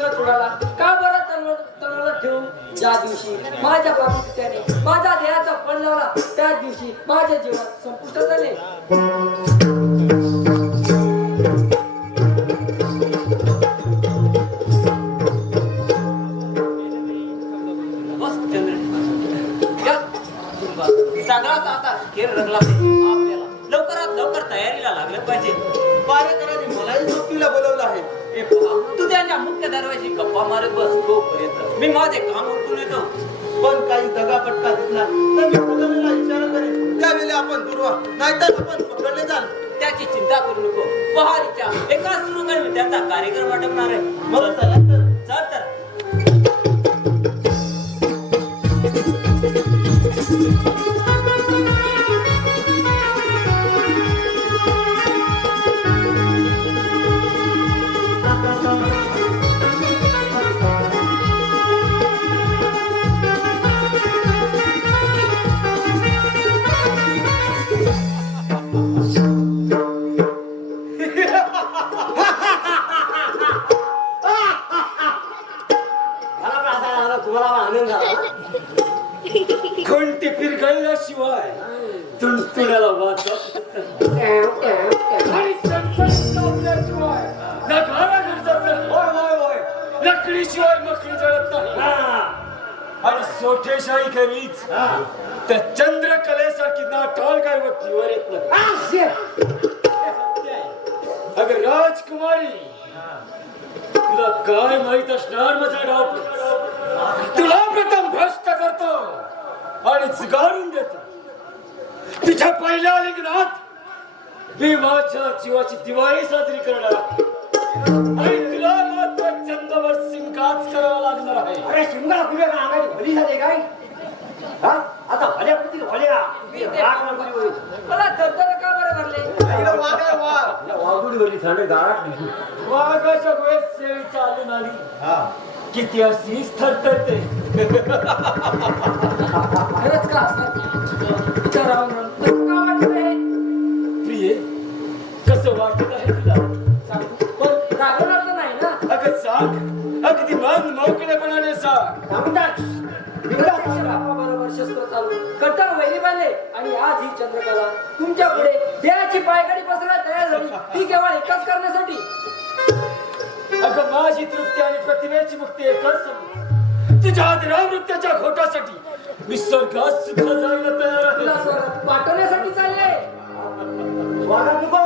तंगड उडाला का बरं तंगड तंगड ठेवू ज्या दिवशी माझ्या पापित्याने माझ्या देहाचा पण लावला त्या दिवशी माझ्या जीवात संपुष्टात आले सगळाच आता खेळ रंगला आपल्याला. लवकरात लवकर तयारीला लागलं पाहिजे. पारेकरांनी मलाही सोबतीला बोलवलं आहे. ए त्यांच्या मुख्य दरवाजी गप्पा मारत बस तोपर्यंत. मी माझे काम उरकून येतो. पण काही दगापटका दिसला तर मी पुतळेला इशारा करेन. त्यावेळी आपण दुर्वा नाहीतर आपण पकडले जाल. त्याची चिंता करू नको. पहारीच्या एका सुरू कर मी त्यांचा कार्यक्रम वाटवणार आहे. मग चला तर. चल तर. लाकडीशिवाय मकडी जळत नाही. आणि सोठेशाही करीच त्या चंद्रकलेसारखी नाटाळ काय वक्तीवर येत नाही. अगं राजकुमारी तुला काय माहीत असणार माझा डाव तुला प्रथम भ्रष्ट करतो आणि झुगारून देतो. तुझ्या पहिल्या लिंगणात मी माझ्या जीवाची दिवाळी साजरी करणार. आणि तुला चंद्रवर सिंगाच करावा लागणार आहे. अरे शिमगा कुठे का अंगाची भली झाली काय? हा? आता भल्या पडतील भल्या. राग नको. मला थरथर का बरं भरले? वाघुडी भरली थंड गाळात वाघाच्या वेळेस सेवी चालून आली. किती अशीच थरथरते मुक्ती एकच समज. तुझ्या आदरावृत्याच्या घोटासाठी मी स्वर्गात सुद्धा जायला तयार आहे. पाठवण्यासाठी चालले. स्वागत नको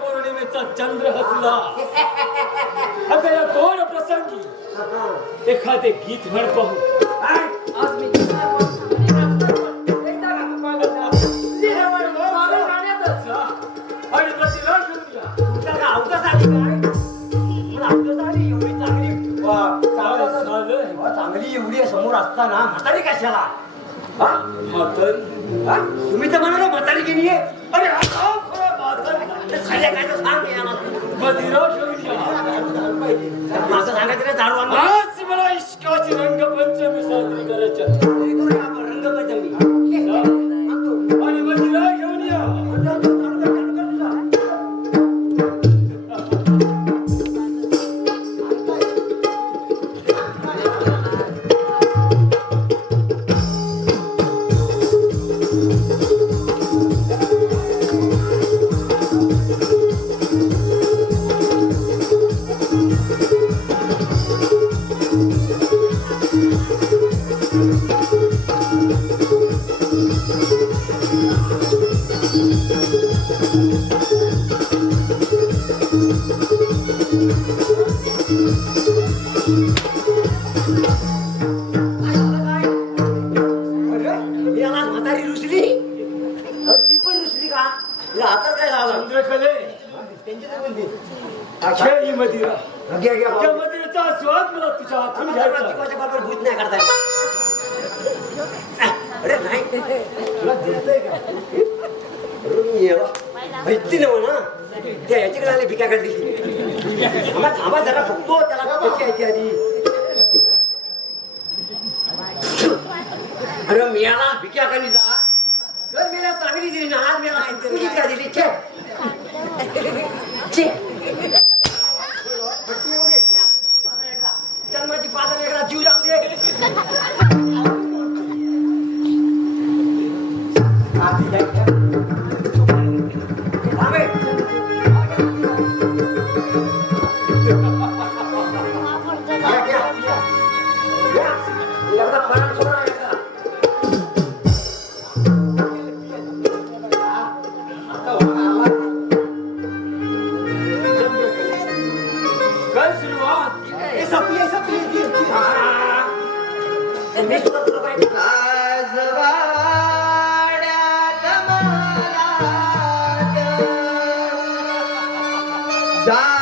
पौर्णिमेचा चंद्र हसला. अगं या गोड प्रसंगी एखादे गीत म्हण पाहू. आज मी समोर असताना म्हातारी कशाला? हा? हा? तुम्ही तर म्हणाला म्हातारी गेली अरे हा काय खरं म्हातारी अरे मियाला भिक्या काढली जा अरे, मेला चांगली दिली ना आज मेला तुझी का दिली छे छे die.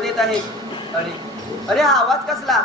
देत आहेत अरे अरे हा आवाज कसला?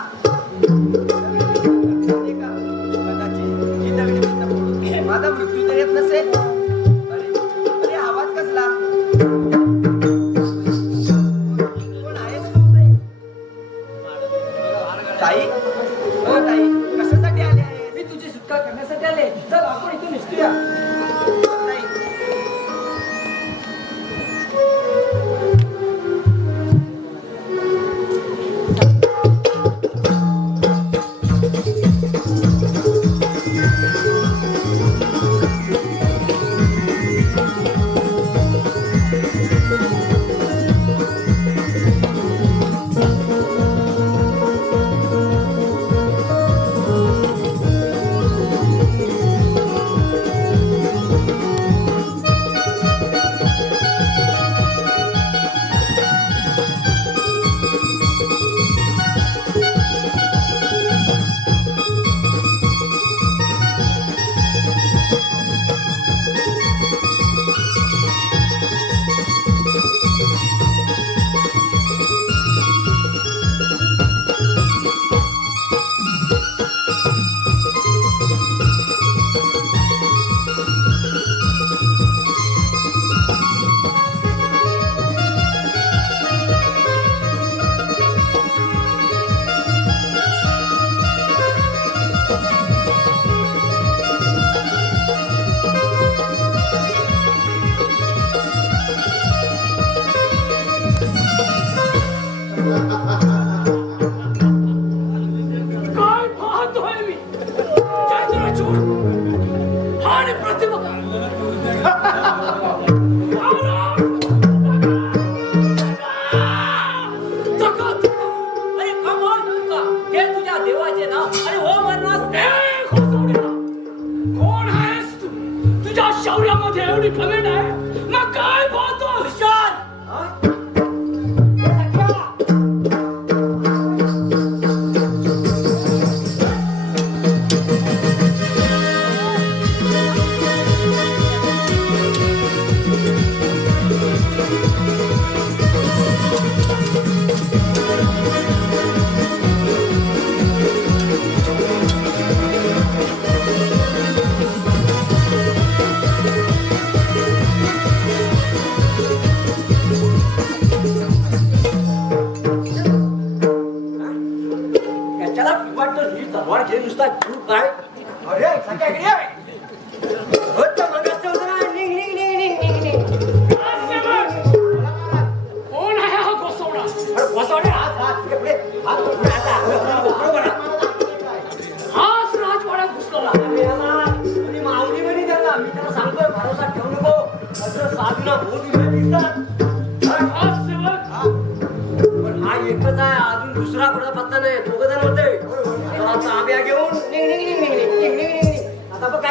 Música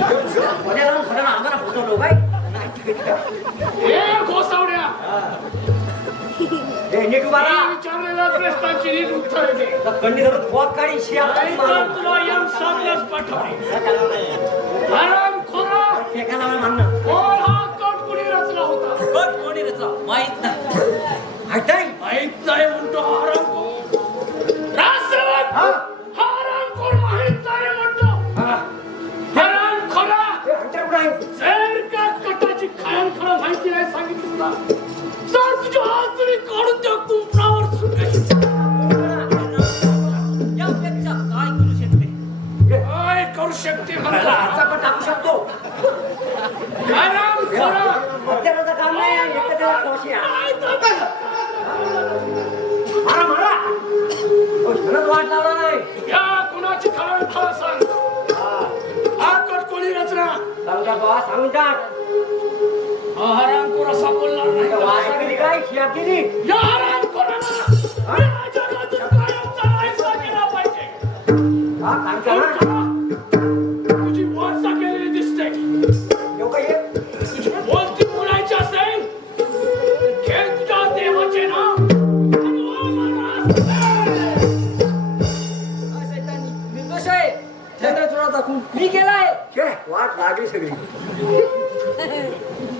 거대한 거대한 아.무나 벗어놓고 ए घोसावड्या हे तुम्हाला या विचारलेला प्रश्नाची नीट उत्तर दे कंडी धरून पोट काढी शिया नाहीतर तुला यम साधल्यास पाठवणे कारण खोरा ठिकाणावर मानणं खोर हा कट कुणी रचला होता कट कोणी रचा माहीत नाही हटाई माहीत म्हणतो आराम खोरा हत्याराचं काम नाही एकटं त्याला तर- मारा मारा झणच वाट लावला नाही या कुणाची खायन खरं सांग. हा कटकोणी रचना सांगून टाक बाबा सांगून टाक हराम कोरा सापडणार नाही. वाचा गेली काय शिया केली या हराम कोराला केला पाहिजे. हा काम करा लागली सगळी.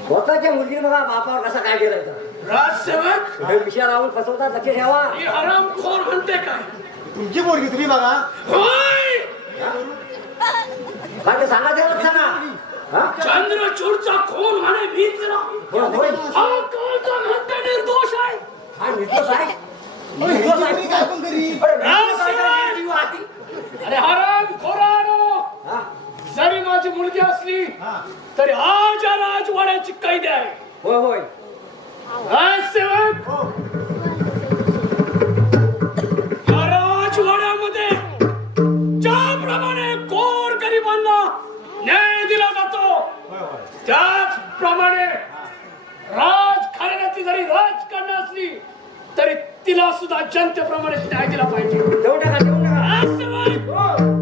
स्वतःच्या मुलगी बघा बापावर कसा काय केलाय तर. राजसेवक विषय लावून फसवतात लक्ष ठेवा. ही हराम खोर म्हणते काय? तुमची पोरगी तुम्ही बघा. होय! काय ते सांगा त्याला सांगा. हा? चंद्रचूडचा खून म्हणे होय, होय. हा कोणता म्हणते निर्दोष आहे. हा निर्दोष आहे. निर्दोष अरे, हराम हा? जरी माझी मुलगी असली तरी आज या राजवाड्याची कैद आहे. होय होय. राजसेवक या राजवाड्यामध्ये ज्याप्रमाणे गरिबांना न्याय दिला जातो त्याचप्रमाणे राजघराण्याची जरी राजकारण असली तरी तिला सुद्धा जनतेप्रमाणे न्याय दिला पाहिजे. राजसेवक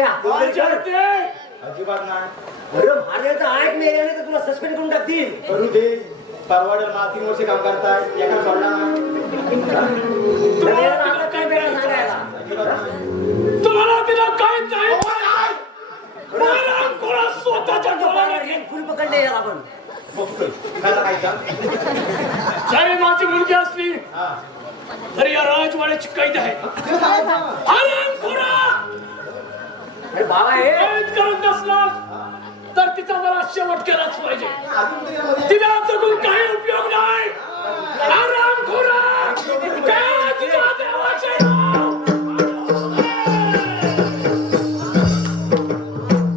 हे सख्या कोणतरी कर. विचारते अजिबात नाही. अरे मारण्याचं ऐक मेल्याने तर तुला सस्पेंड करून टाकतील. करू दे. परवाड्याला तीन वर्ष काम करताय. एका सोडला नाही तर याला आता काय वेळा सांगायला? तुम्हाला तिला मला कोणा स्वतःच्या डोळ्याने फुल पकडले याला आपण बघतोय. काय काय माझी मुलगी असली हा. तरी या राजवाड्याची कैद आहे तिला सांगायचं हरामखोरा! अरे बाबा हे कैद करत नसला तर तिचा मला शेवट केलाच पाहिजे अजून तरी मध्ये तिला जगून काही उपयोग नाही आरामखोरा! काय तुझ्या देवाचे नाव?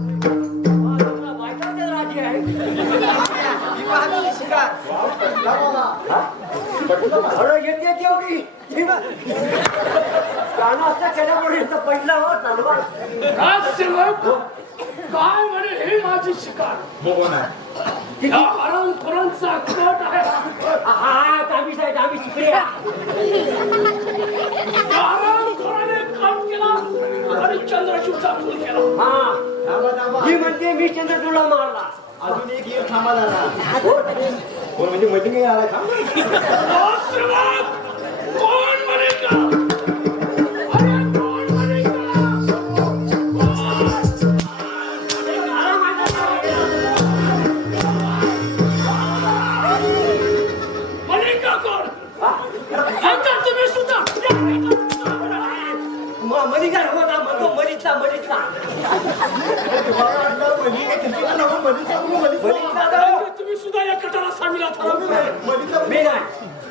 तुला बायकांच्या राजी आहे ही पहा तुझी शिकार अरे येते केवढी गाणं असतं केल्यामुळे तर पहिला हो चालवा. काय म्हणे हे माझी शिकार? या आरामखोरांचा कट आहे हा ताबीस आहे ताबीस शुक्रिया या आरामखोराने काम केला आणि चंद्रचूडचा खून केला. हा. थांबा थांबा. ही म्हणते मी चंद्रचूडला मारला. अजून एक थांबा जरा हो. कोण म्हणजे मध्ये आलाय का? तुम्ही सुद्धा या कटाला सामील आहात. मी नाही.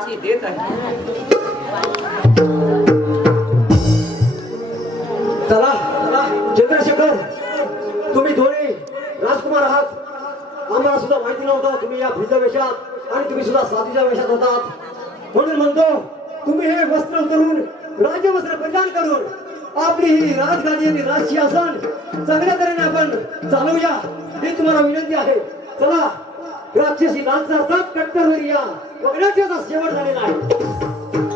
चंद्रशेखरच्या देत आहे. चला चला. चंद्रशेखर तुम्ही दोन्ही राजकुमार आहात. आम्हाला सुद्धा माहिती नव्हतं तुम्ही या भिल्ल वेशात आणि तुम्ही सुद्धा साधीच्या वेशात होतात. म्हणून म्हणतो तुम्ही हे वस्त्र करून राज्य वस्त्र परिधान करून आपली ही राजगादी आणि राजसिंहासन चांगल्या तऱ्हेने आपण चालवूया. ही तुम्हाला विनंती आहे चला. राक्षसी लालचा कट्टर या. बघण्यात शेवट झालेला आहे.